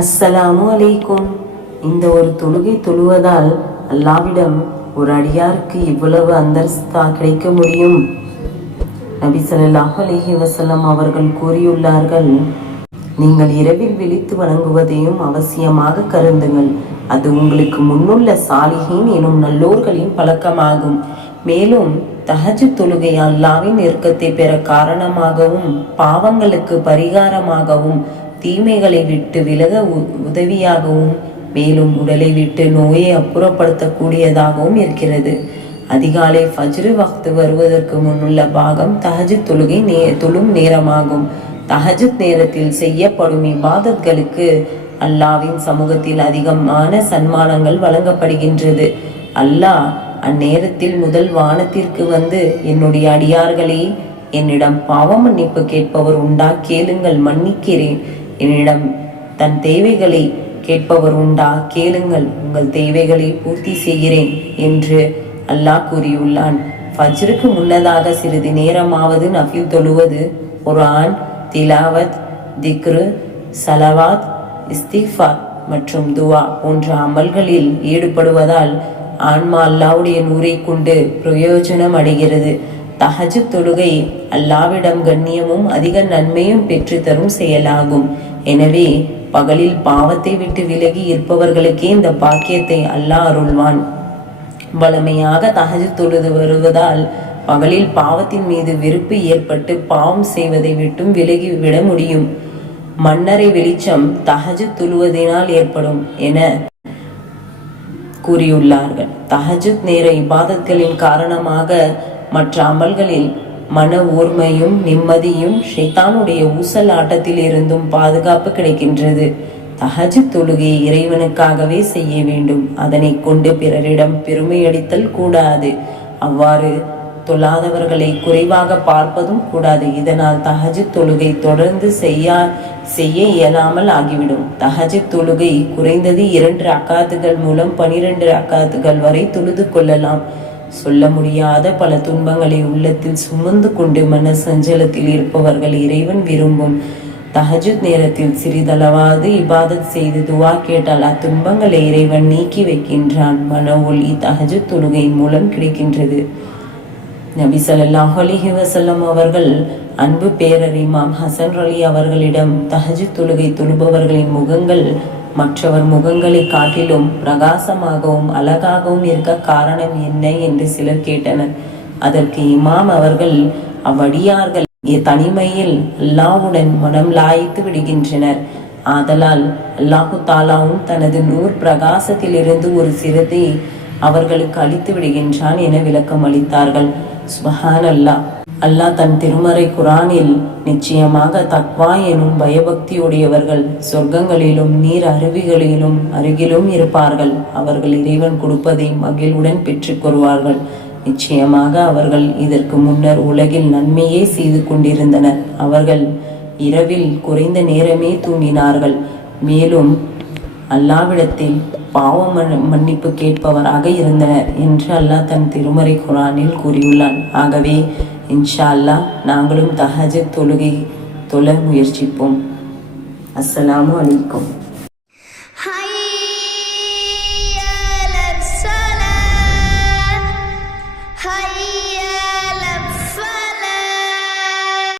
அஸ்ஸலாமு அலைக்கும். இந்த ஒரு தொழுகை தொழுவதால் அல்லாவிடம் ஒரு அடியாருக்கு இவ்வளவு அந்தஸ்தா கிடைக்க முடியும்? நபி சொல்லாஹ் அலஹி வசலம் அவர்கள் கூறியுள்ளார்கள் நீங்கள் இரவில் விழித்து வணங்குவதையும் அவசியமாக கருந்துங்கள். அது உங்களுக்கு முன்னுள்ள சாலிகின் எனும் நல்லோர்களின் பழக்கமாகும். மேலும் தஹஜு தொழுகை அல்லாவின் நெருக்கத்தை பெற காரணமாகவும் பாவங்களுக்கு பரிகாரமாகவும் தீமைகளை விட்டு விலக உ- உதவியாகவும் மேலும் உடலை விட்டு நோயை அப்புறப்படுத்தக்கூடியதாகவும் இருக்கிறது. அதிகாலை ஃபஜ்ரு வக்து வருவதற்கு முன்னுள்ள பாகம் தஹஜுத் தொழுகை நே தொழும் நேரமாகும். தஹஜித் நேரத்தில் செய்யப்படும் இபாதத்களுக்கு அல்லாவின் சமூகத்தில் அதிகமான சன்மானங்கள் வழங்கப்படுகின்றது. அல்லாஹ் அந்நேரத்தில் முதல் வானத்திற்கு வந்து என்னுடைய அடியார்களே என்னிடம் பாவ மன்னிப்பு கேட்பவர் உண்டா? கேளுங்கள் மன்னிக்கிறேன். என்னிடம் தன் தேவைகளை கேட்பவர் உண்டா? கேளுங்கள் உங்கள் தேவைகளை பூர்த்தி செய்கிறேன் என்று அல்லாஹ் கூறியுள்ளான். ஃபஜ்ருக்கு முன்னதாக சிறிது நேரமாவது நஃபில் தொழுவது குரான் திலாவத் திக்ரு சலவாத் இஸ்திஃபார் மற்றும் துவா போன்ற அமல்களில் ஈடுபடுவதால் ஆன்மா அல்லாவுடைய நூரை கொண்டு பிரயோஜனம் அடைகிறது. தஹஜ் தொழுகை அல்லாவிடம் கண்ணியமும் அதிக நன்மையும் பெற்று தரும் செயலாகும். எனவே பகலில் பாவத்தை விட்டு விலகி இருப்பவர்களுக்கே இந்த பாக்கியத்தை அல்லாஹ் அருள்வான். வளமையாக தஹஜ் தொழுது வருவதால் பகலில் பாவத்தின் மீது வெறுப்பு ஏற்பட்டு பாவம் செய்வதை விட்டும் விலகி விட முடியும். மன்னரை வெளிச்சம் தஹஜ் துழுவதினால் ஏற்படும் என கூறியுள்ளார்கள். தஹஜுத் நேர இபாதத்களின் காரணமாக மற்ற அமல்களில் மன ஓர்மையும் நிம்மதியும் ஷைத்தானுடைய ஊசல் ஆட்டத்தில் இருந்தும் பாதுகாப்பு கிடைக்கின்றது. தஹஜுத் தொழுகையை இறைவனுக்காகவே செய்ய வேண்டும். அதனை கொண்டு பிறரிடம் பெருமையடித்தல் கூடாது. அவ்வாறு தொழாதவர்களை குறைவாக பார்ப்பதும் கூடாது. இதனால் தஹஜுத் தொழுகை தொடர்ந்து செய்யா செய்ய இயலாமல் ஆகிவிடும். தஹஜுத் தொழுகை குறைந்தது இரண்டு அக்காத்துகள் மூலம் பனிரெண்டு அக்காத்துகள் வரை தொழுது கொள்ளலாம். சொல்ல முடியாத பல துன்பங்களை உள்ளத்தில் சுமந்து கொண்டு மன சஞ்சலத்தில் இருப்பவர்கள் இறைவன் விரும்பும் தஹஜுத் நேரத்தில் சிறிதளவாவது இபாதத் செய்து துவா கேட்டால் அத்துன்பங்களை இறைவன் நீக்கி வைக்கின்றான். மன ஒளி தஹஜுத் தொழுகையின் மூலம் கிடைக்கின்றது. நபி சல்லாஹ் அலிஹி வசல்லம் அவர்கள் அன்பு பேரர் இமாம் ஹசன் அலி அவர்களிடம் தஹஜுத் தொழுகை தொழுபவர்களின் முகங்கள் மற்றவர் முகங்களை காட்டிலும் பிரகாசமாகவும் அழகாகவும் இருக்க காரணம் என்ன என்று சிலர் கேட்டனர். அதற்கு இமாம் அவர்கள் அவ்வடியார்கள் தனிமையில் அல்லாஹ்வுடன் மனம் லாய்த்து விடுகின்றனர். ஆதலால் அல்லாஹு தாலாவும் தனது நூர் பிரகாசத்திலிருந்து ஒரு சிரத்தை அவர்களுக்கு அளித்து விடுகின்றான் என விளக்கம் அளித்தார்கள். சுபஹான் அல்லாஹ் அல்லாஹ் தன் திருமறை குரானில் நிச்சயமாக தக்வா எனும் பயபக்தியுடையவர்கள் சொர்க்கங்களிலும் நீர் அருவிகளிலும் அருகிலும் இருப்பார்கள். அவர்கள் இறைவன் கொடுப்பதை மகிழ்வுடன் பெற்றுக் கொள்வார்கள் நிச்சயமாக அவர்கள் இதற்கு முன்னர் உலகில் நன்மையே செய்து கொண்டிருந்தனர். அவர்கள் இரவில் குறைந்த நேரமே தூங்கினார்கள். மேலும் அல்லாவிடத்தில் பாவ மன்னிப்பு கேட்பவராக இருந்தனர் என்று அல்லாஹ் தன் திருமறை குரானில் கூறியுள்ளான். ஆகவே இன்ஷா அல்லாஹ் நாங்களும் தஹஜத் தொழுகை தொழ முயற்சிப்போம். அஸ்ஸலாமு அலைக்கும்.